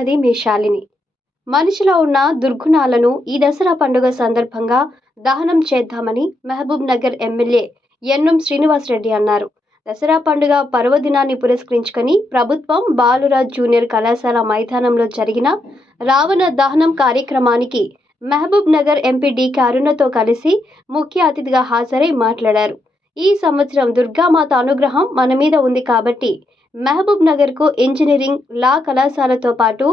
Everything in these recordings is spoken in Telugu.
చైతన్యశాలిని మనిషిలో ఉన్న దుర్గుణాలను ఈ దసరా పండుగ సందర్భంగా దహనం చేద్దామని మహబూబ్ నగర్ ఎమ్మెల్యే ఎన్ఎం శ్రీనివాసరెడ్డి అన్నారు. దసరా పండుగ పర్వదినాన్ని పురస్కరించుకొని ప్రభుత్వం బాలురాజ్ జూనియర్ కళాశాల మైదానంలో జరిగిన రావణ దహనం కార్యక్రమానికి మహబూబ్ నగర్ ఎంపీ డికే అరుణతో కలిసి ముఖ్య అతిథిగా హాజరై మాట్లాడారు. ఈ సంవత్సరం దుర్గామాత అనుగ్రహం మన మీద ఉంది కాబట్టి మహబూబ్ నగర్కు ఇంజనీరింగ్ లా కళాశాలతో పాటు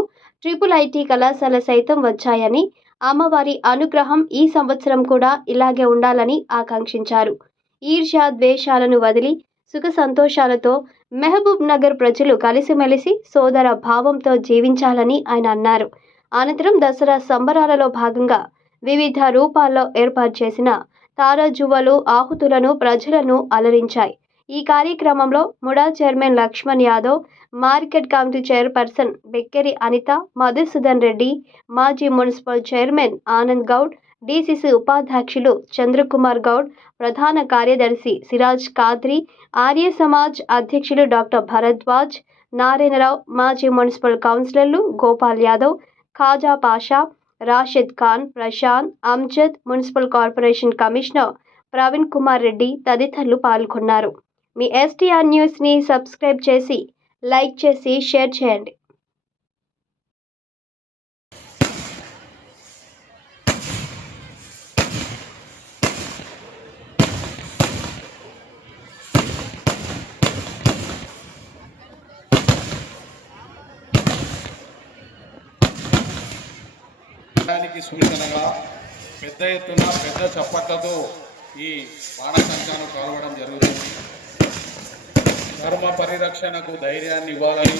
ట్రిపుల్ ఐటీ కళాశాల సైతం వచ్చాయని అమ్మవారి అనుగ్రహం ఈ సంవత్సరం కూడా ఇలాగే ఉండాలని ఆకాంక్షించారు. ఈర్ష్య ద్వేషాలను వదిలి సుఖ సంతోషాలతో మహబూబ్ నగర్ ప్రజలు కలిసిమెలిసి సోదర భావంతో జీవించాలని ఆయన అన్నారు. అనంతరం దసరా సంబరాలలో భాగంగా వివిధ రూపాల్లో ఏర్పాటు చేసిన తారాజువ్వలు ఆహుతులను ప్రజలను అలరించాయి. ఈ కార్యక్రమంలో MUDA chairman Lakshman Yadav market committee chairperson Bekkeri Anitha Madhusudan Reddy మాజీ municipal chairman Anand Goud DCC ఉపాధ్యక్షులు చంద్రకుమార్ గౌడ్ ప్రధాన కార్యదర్శి సిరాజ్ కాద్రి ఆర్య సమాజ్ అధ్యక్షులు డాక్టర్ భరద్వాజ్ నారాయణరావు మాజీ మున్సిపల్ కౌన్సిలర్లు Gopal Yadav Khaja Pasha Rashid Khan Prashant Amjad municipal corporation commissioner Praveen Kumar Reddy తదితరులు పాల్గొన్నారు. మీ ఎస్టీఆర్ న్యూస్ని సబ్స్క్రైబ్ చేసి లైక్ చేసి షేర్ చేయండి. దానికి సూచనగా పెద్ద ఎత్తున పెద్ద చప్పట్లతో ఈ బాణసంచాను కాల్వడం జరుగుతుంది. ధర్మ పరిరక్షణకు ధైర్యాన్ని ఇవ్వాలని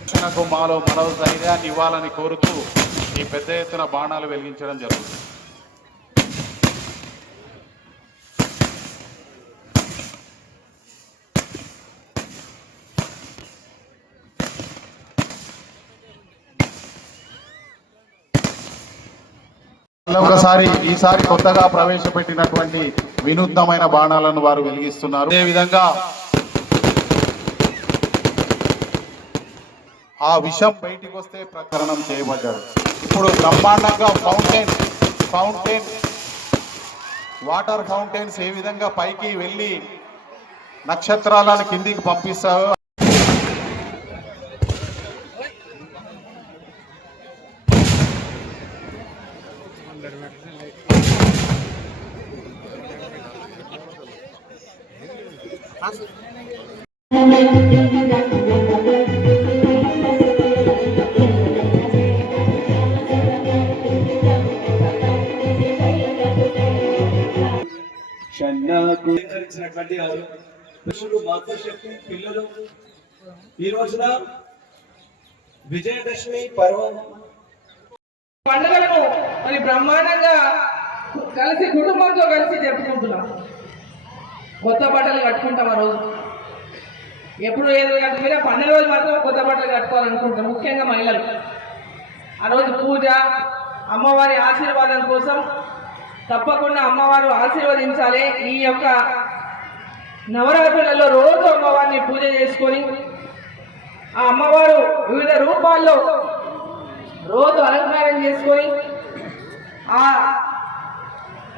రక్షణకు మాలో మరో ధైర్యాన్ని ఇవ్వాలని కోరుతూ ఈ పెద్ద ఎత్తున బాణాలు వెలిగించడం జరుగుతుంది. ఒకసారి ఈసారి కొత్తగా ప్రవేశపెట్టినటువంటి వినూత్నమైన బాణాలను వారు వెలిగిస్తున్నారు. అదేవిధంగా ఆ విషం బయటికి వస్తే ప్రకరణం చేయబడ్డాడు ఇప్పుడు బ్రహ్మాండంగా ఫౌంటైన్ ఫౌంటైన్ వాటర్ ఫౌంటైన్స్ ఏ విధంగా పైకి వెళ్ళి నక్షత్రాలను కిందికి పంపిస్తావు Thank you. అలంకరించినటువంటి వారు. పురుషులు మాతృశక్తి పిల్లలు. ఈ రోజున విజయదశమి పర్వం. పండుగలను మరి బ్రహ్మాండంగా కలిసి కుటుంబంతో కలిసి జరుపుకుంటున్నాం. కొత్త బట్టలు కట్టుకుంటాం ఆ రోజు. ఎప్పుడు ఏదో కట్టుకున్నా పండుగ రోజు మాత్రం కొత్త బట్టలు కట్టుకోవాలనుకుంటాం ముఖ్యంగా మహిళలు. ఆ రోజు పూజ అమ్మవారి ఆశీర్వాదం కోసం తప్పకుండా అమ్మవారు ఆశీర్వదించాలి. ఈ యొక్క నవరాత్రులలో రోజు అమ్మవారిని పూజ చేసుకొని ఆ అమ్మవారు వివిధ రూపాల్లో రోజు అలంకారం చేసుకొని ఆ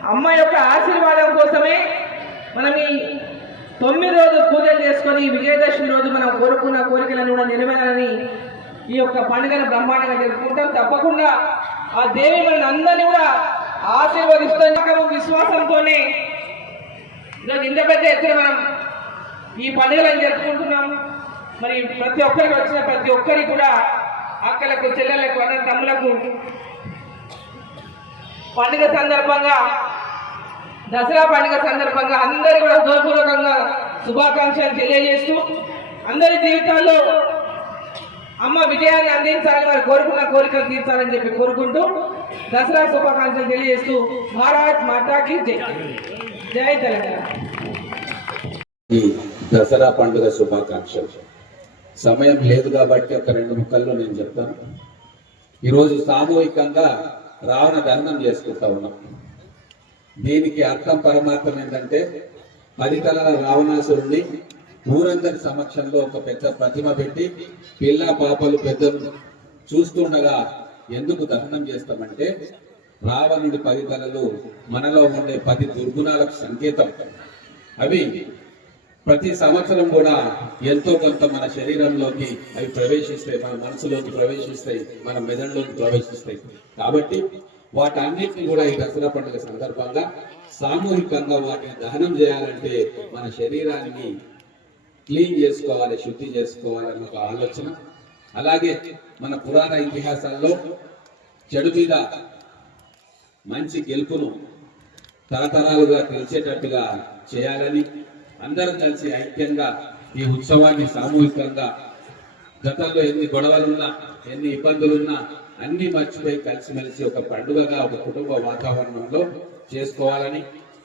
అమ్మ యొక్క ఆశీర్వాదం కోసమే మనం ఈ తొమ్మిది రోజు పూజలు చేసుకొని విజయదశమి రోజు మనం కోరుకున్న కోరికలను కూడా నెరవేరాలని ఈ యొక్క పండుగను బ్రహ్మాండంగా జరుపుకుంటాం. తప్పకుండా ఆ దేవి మన అందరినీ కూడా ఆశీర్వదిస్తున్న విశ్వాసంతోనే ఈరోజు ఇంత పెద్ద ఎత్తున మనం ఈ పండుగలను జరుపుకుంటున్నాం మరి ప్రతి ఒక్కరికి వచ్చిన ప్రతి ఒక్కరికి కూడా అక్కలకు చెల్లెలకు అన్న తమ్ములకు పండుగ సందర్భంగా దసరా పండుగ సందర్భంగా అందరి కూడా హృదయపూర్వకంగా శుభాకాంక్షలు తెలియజేస్తూ అందరి జీవితాల్లో అమ్మ విజయాన్ని అందించాలని వారు కోరుకున్న కోరికలు తీర్చాలని చెప్పి కోరుకుంటూ దసరా శుభాకాంక్షలు తెలియజేస్తూ భారత్ మాతాకి జై. జై తెలంగాణ. ఈ దసరా పండుగ శుభాకాంక్షలు. సమయం లేదు కాబట్టి ఒక రెండు ముక్కల్లో నేను చెప్తాను. ఈరోజు సామూహికంగా రావణ దహనం చేసుకుంటా ఉన్నాం. దీనికి అర్థం పరమార్థం ఏంటంటే పది తలల రావణాసురుణ్ణి ఊరందరి సమక్షంలో ఒక పెద్ద ప్రతిమ పెట్టి పిల్ల పాపలు పెద్దలు చూస్తుండగా ఎందుకు దహనం చేస్తామంటే రావణుడి పది తలలు మనలో ఉండే పది దుర్గుణాలకు సంకేతం. అవి ప్రతి సంవత్సరం కూడా ఎంతో కొంత మన శరీరంలోకి అవి ప్రవేశిస్తాయి మన మనసులోకి ప్రవేశిస్తాయి మన మెదడులోకి ప్రవేశిస్తాయి. కాబట్టి వాటన్నిటిని కూడా ఈ దసరా పండుగ సందర్భంగా సామూహికంగా వాటిని దహనం చేయాలంటే మన శరీరాన్ని క్లీన్ చేసుకోవాలి శుద్ధి చేసుకోవాలన్న ఒక ఆలోచన. అలాగే మన పురాణ ఇతిహాసాల్లో చెడు మీద మంచి గెలుపును తరతరాలుగా తెలిసేటట్టుగా చేయాలని అందరం కలిసి ఐక్యంగా ఈ ఉత్సవాన్ని సామూహికంగా గతంలో ఎన్ని గొడవలున్నా ఎన్ని ఇబ్బందులున్నా అన్ని మర్చిపోయి కలిసిమెలిసి ఒక పండుగగా ఒక కుటుంబ వాతావరణంలో చేసుకోవాలని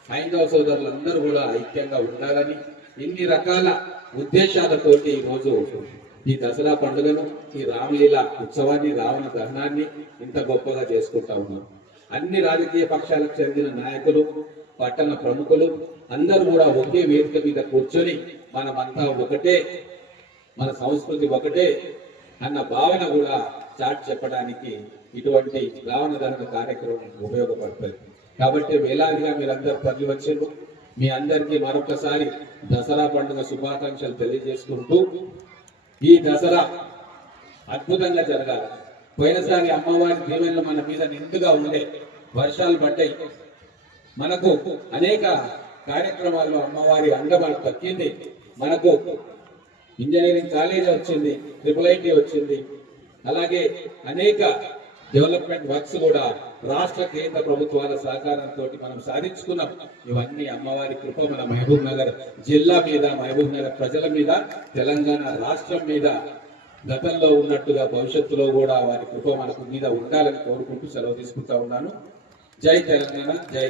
హైందవ సోదరులందరూ కూడా ఐక్యంగా ఉండాలని ఇన్ని రకాల ఉద్దేశాలతోటి ఈరోజు ఈ దసరా పండుగను ఈ రామలీల ఉత్సవాన్ని రావణ దహనాన్ని ఇంత గొప్పగా చేసుకుంటా ఉన్నాం. అన్ని రాజకీయ పక్షాలకు చెందిన నాయకులు పట్టణ ప్రముఖులు అందరూ కూడా ఒకే వేదిక మీద కూర్చొని మనమంతా ఒకటే మన సంస్కృతి ఒకటే అన్న భావన కూడా చాట్ చెప్పడానికి ఇటువంటి రావణ దహన కార్యక్రమం ఉపయోగపడుతుంది. కాబట్టి వేలాదిగా మీరందరూ తరలి వచ్చారు మీ అందరికీ మరొకసారి దసరా పండుగ శుభాకాంక్షలు తెలియజేసుకుంటూ ఈ దసరా అద్భుతంగా జరగాలి. పోయినసారి అమ్మవారి దీవెనలు మన మీద నిండుగా ఉండే వర్షాలు పడ్డాయి. మనకు అనేక కార్యక్రమాల్లో అమ్మవారి అండబలం తక్కింది. మనకు ఇంజనీరింగ్ కాలేజ్ వచ్చింది ట్రిపుల్ ఐటీ వచ్చింది. అలాగే అనేక డెవలప్మెంట్ వర్క్స్ కూడా రాష్ట్ర కేంద్ర ప్రభుత్వాల సహకారంతో మనం సాధించుకున్నాం. ఇవన్నీ అమ్మవారి కృప మన మహబూబ్ నగర్ జిల్లా మీద మహబూబ్ నగర్ ప్రజల మీద తెలంగాణ రాష్ట్రం మీద గతంలో ఉన్నట్టుగా భవిష్యత్తులో కూడా వారి కృప మనకు మీద ఉండాలని కోరుకుంటూ సెలవు తీసుకుంటా ఉన్నాను. జై తెలంగాణ జై